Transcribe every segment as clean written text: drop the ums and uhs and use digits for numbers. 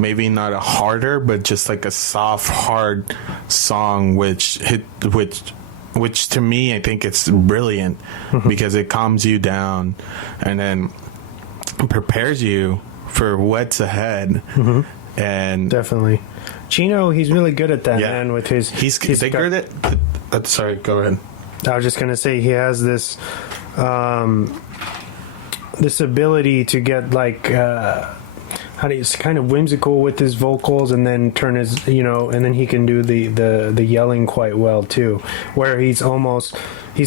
maybe not a harder, but just like a soft, hard song, which to me, I think it's brilliant because it calms you down and then prepares you for what's ahead. And definitely, Chino, he's really good at that, man. With his, he's good at. Sorry, go ahead. I was just gonna say he has this, this ability to get like. He's kind of whimsical with his vocals, and then turn his, and then he can do the yelling quite well too. Where he's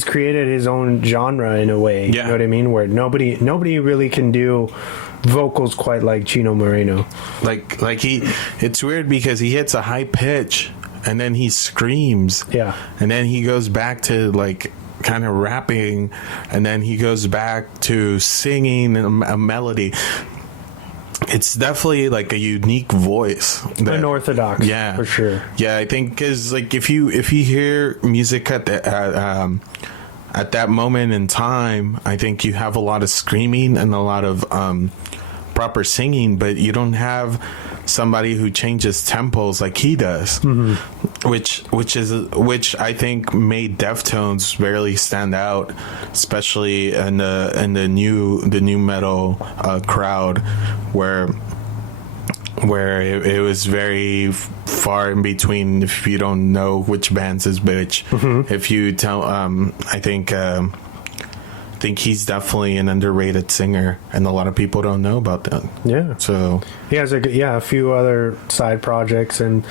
created his own genre in a way. You know what I mean? Where nobody really can do vocals quite like Chino Moreno. Like it's weird because he hits a high pitch and then he screams. Yeah. And then he goes back to like kind of rapping, and then he goes back to singing a melody. It's definitely like a unique voice. Unorthodox, for sure. Yeah, I think because like if you hear music at that moment in time, I think you have a lot of screaming and a lot of proper singing, but you don't have somebody who changes tempos like he does, which I think made Deftones really stand out, especially in the new metal crowd, where it was very far in between. If you don't know which bands is which, if you tell, I think he's definitely an underrated singer, and a lot of people don't know about that. Yeah. So he has a few other side projects and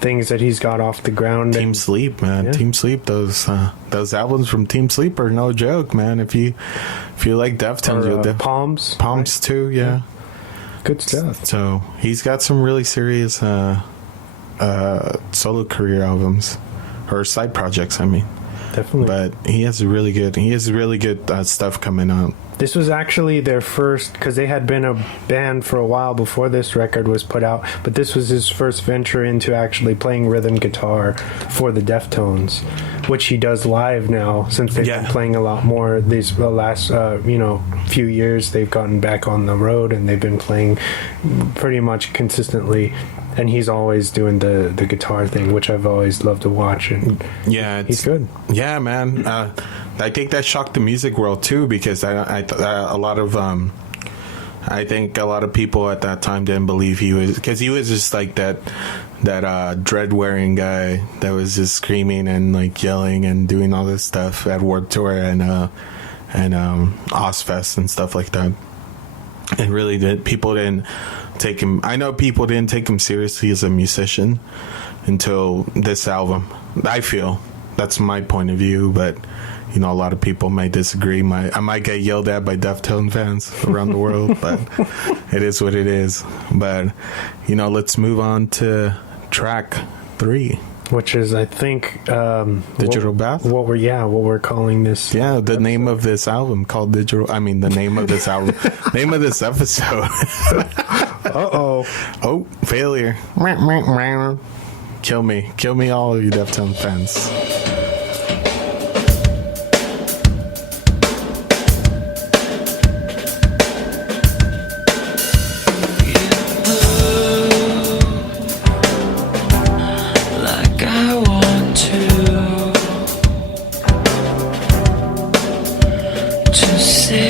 things that he's got off the ground. Team Sleep, man. Yeah. Team Sleep. Those albums from Team Sleep are no joke, man. If you like Deftones, you'll Palms right? Too. Yeah. Good stuff. So he's got some really serious solo career albums or side projects. I mean. Definitely. But he has really good stuff coming out. This was actually their first, because they had been a band for a while before this record was put out, but this was his first venture into actually playing rhythm guitar for the Deftones, which he does live now, since they've been playing a lot more these last few years. They've gotten back on the road and they've been playing pretty much consistently. And he's always doing the guitar thing, which I've always loved to watch. And he's good. Yeah, man. I think that shocked the music world too, because I think a lot of people at that time didn't believe he was, because he was just like that dread wearing guy that was just screaming and like yelling and doing all this stuff at Warped Tour and Ozfest and stuff like that. And really, people didn't take him. I know people didn't take him seriously as a musician until this album. I feel that's my point of view, but a lot of people might disagree. I might get yelled at by Deftones fans around the world, but it is what it is. But let's move on to track 3. Which is, I think, Digital Bath. What we're calling this. Yeah, the episode. Name of this album called Digital. I mean, the name of this album, name of this episode. Oh, failure. Kill me, all of you Deftones fans. We are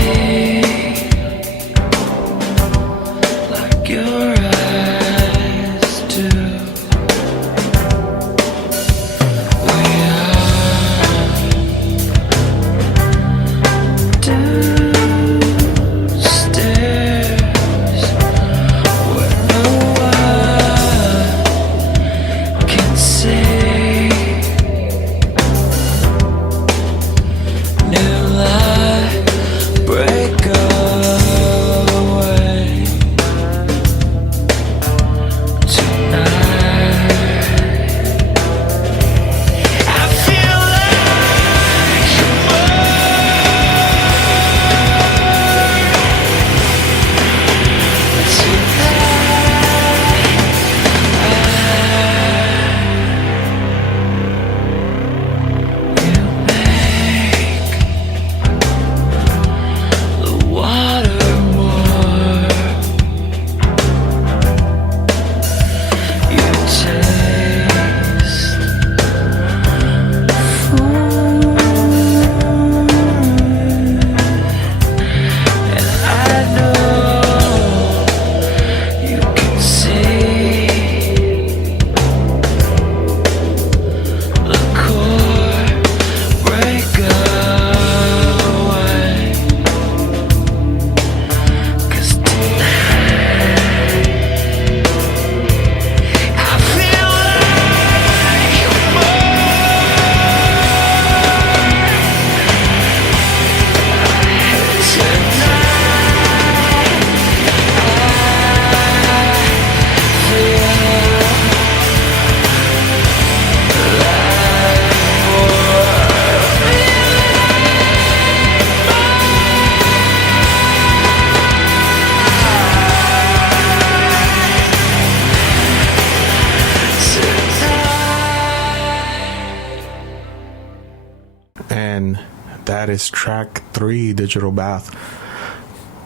that is track 3, Digital Bath.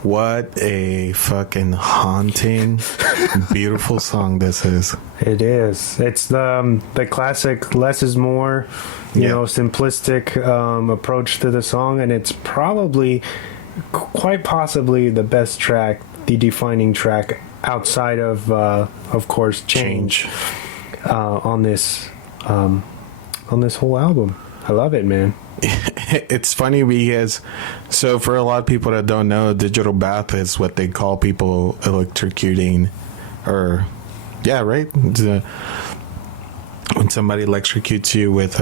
What a fucking haunting, beautiful song this is. It is. It's the classic less is more, you know, simplistic approach to the song, and it's probably, quite possibly, the best track, the defining track outside of course, Change. On this whole album. I love it, man. It's funny because, so for a lot of people that don't know, Digital Bath is what they call people electrocuting, or right, when somebody electrocutes you with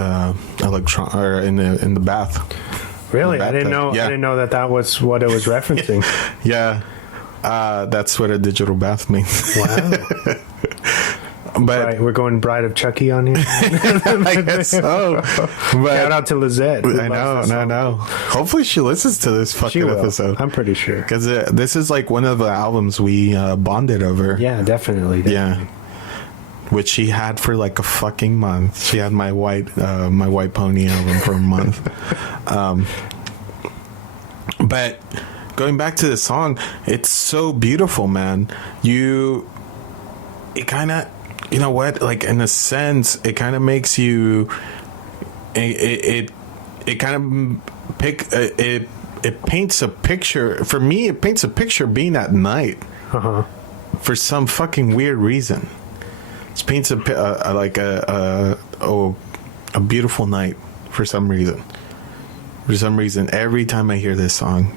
electron, or in the bath. Really, I didn't know. Yeah. I didn't know that was what it was referencing. Yeah, that's what a digital bath means. Wow. But right, we're going Bride of Chucky on here. I guess so. But Shout out to Lizette. I know. Hopefully she listens to this fucking episode. I'm pretty sure. Because this is like one of the albums we bonded over. Yeah, definitely. Yeah. Which she had for like a fucking month. She had my White Pony album for a month. But going back to the song, it's so beautiful, man. It kind of, you know what? Like, in a sense, it kind of makes you. It kind of it paints a picture. For me, it paints a picture of being at night. For some fucking weird reason. It paints a beautiful night for some reason. For some reason, every time I hear this song,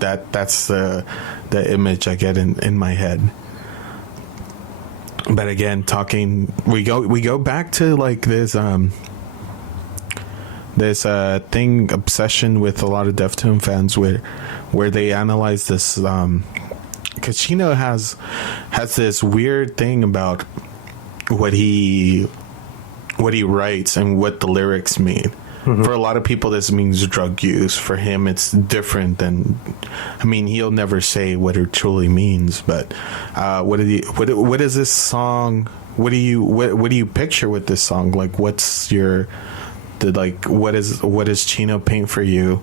that's the image I get in my head. But again, we go back to like this obsession with a lot of Deftones fans where they analyze this, because Chino has this weird thing about what he writes and what the lyrics mean. For a lot of people, this means drug use. For him, it's different than. I mean, he'll never say what it truly means. But what is this song? What do you picture with this song? Like, what's what does Chino paint for you?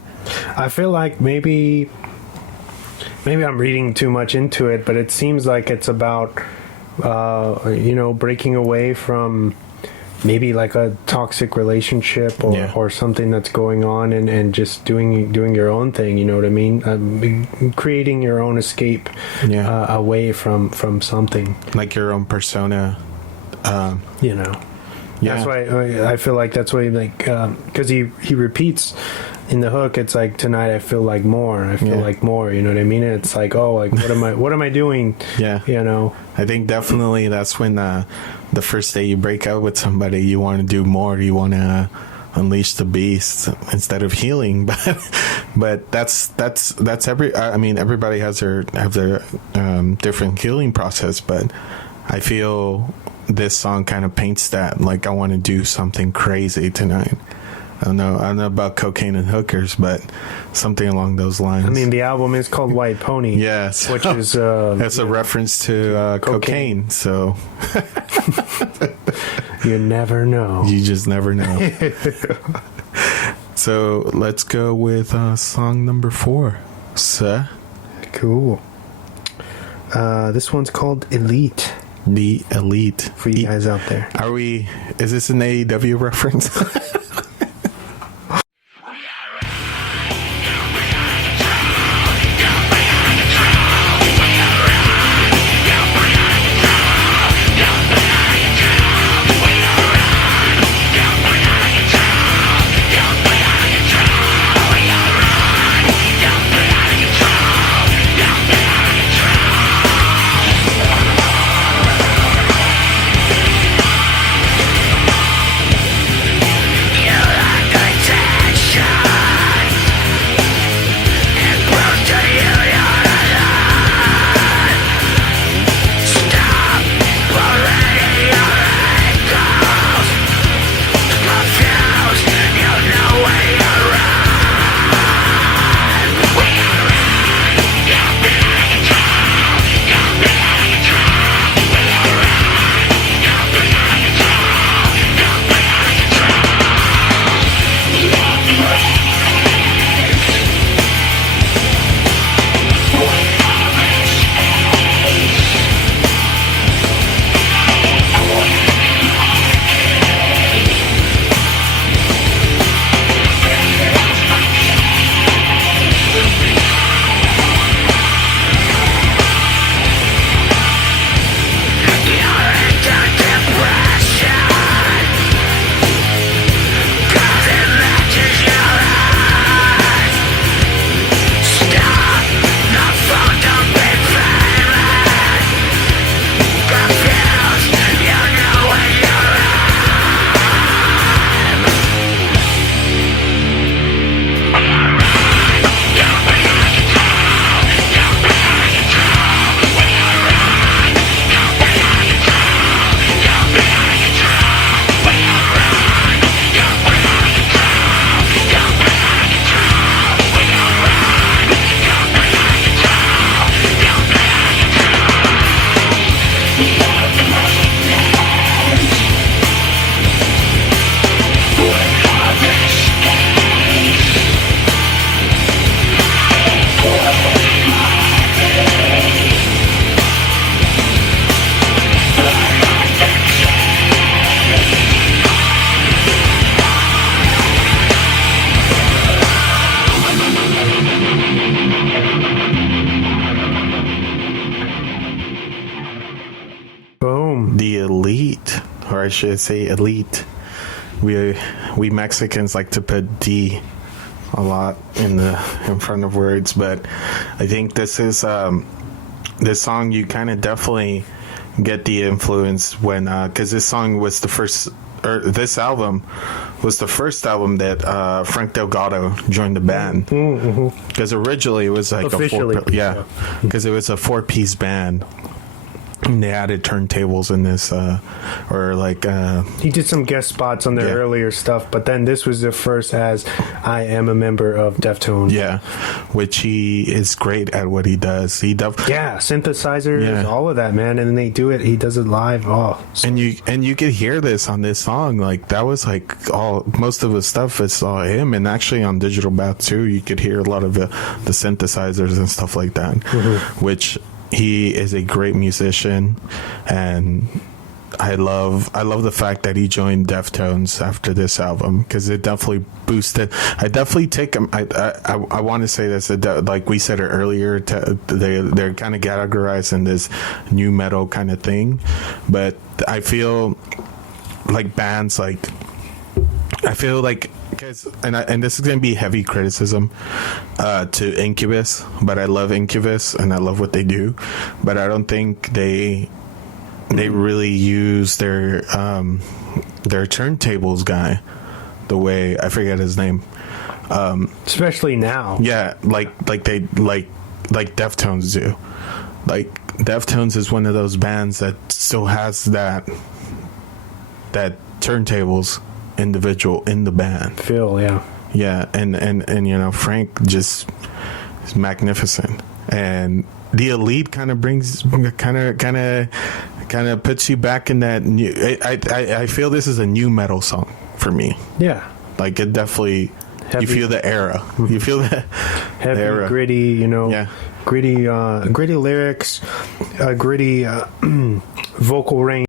I feel like maybe I'm reading too much into it, but it seems like it's about breaking away from maybe like a toxic relationship or something that's going on, and just doing your own thing, you know what I mean? Creating your own escape away from something. Like your own persona. That's why I feel like that's why, like, because he repeats in the hook, it's like, tonight I feel like more. I feel like more, you know what I mean? And it's like, oh, like, what am I doing? Yeah. You know? I think definitely that's when the first day you break up with somebody, you want to do more. You want to unleash the beast instead of healing. But that's everybody has their different healing process. But I feel this song kind of paints that, like, I want to do something crazy tonight. I don't know about cocaine and hookers, but something along those lines. I mean, the album is called White Pony. Yes. Which is... that's a reference to cocaine, so... You never know. You just never know. So, let's go with song number 4. Sir? Cool. This one's called Elite. The Elite. For you guys out there. Is this an AEW reference? Yeah. Boom. The elite, or I should say elite. We Mexicans like to put D a lot in front of words, but I think this is this song you kind of definitely get the influence when because this song was the first, or this album was the first album that Frank Delgado joined the band, because originally it was like Officially, because it was a 4-piece band. And they added turntables in this, or like he did some guest spots on their earlier stuff, but then this was the first as I am a member of Deftones. Yeah, which he is great at what he does. Synthesizers, all of that, man, and he does it live. And you could hear this on this song, like that was like most of the stuff is all him, and actually on Digital Bath too, you could hear a lot of the synthesizers and stuff like that, which. He is a great musician, and I love the fact that he joined Deftones after this album, because it definitely boosted. I definitely take him. I want to say this, like we said it earlier, they're kind of categorized in this new metal kind of thing, but I feel like bands like. Because and this is going to be heavy criticism to Incubus, but I love Incubus and I love what they do, but I don't think they really use their turntables guy the way, I forget his name, especially now. Yeah, like Deftones do. Like Deftones is one of those bands that still has that turntables individual in the band Phil, and Frank just is magnificent, and the elite kind of brings kind of puts you back in that new. I feel this is a new metal song for me. Like it definitely heavy. You feel the era. You feel the heavy, the era. Gritty, gritty lyrics, gritty vocal range.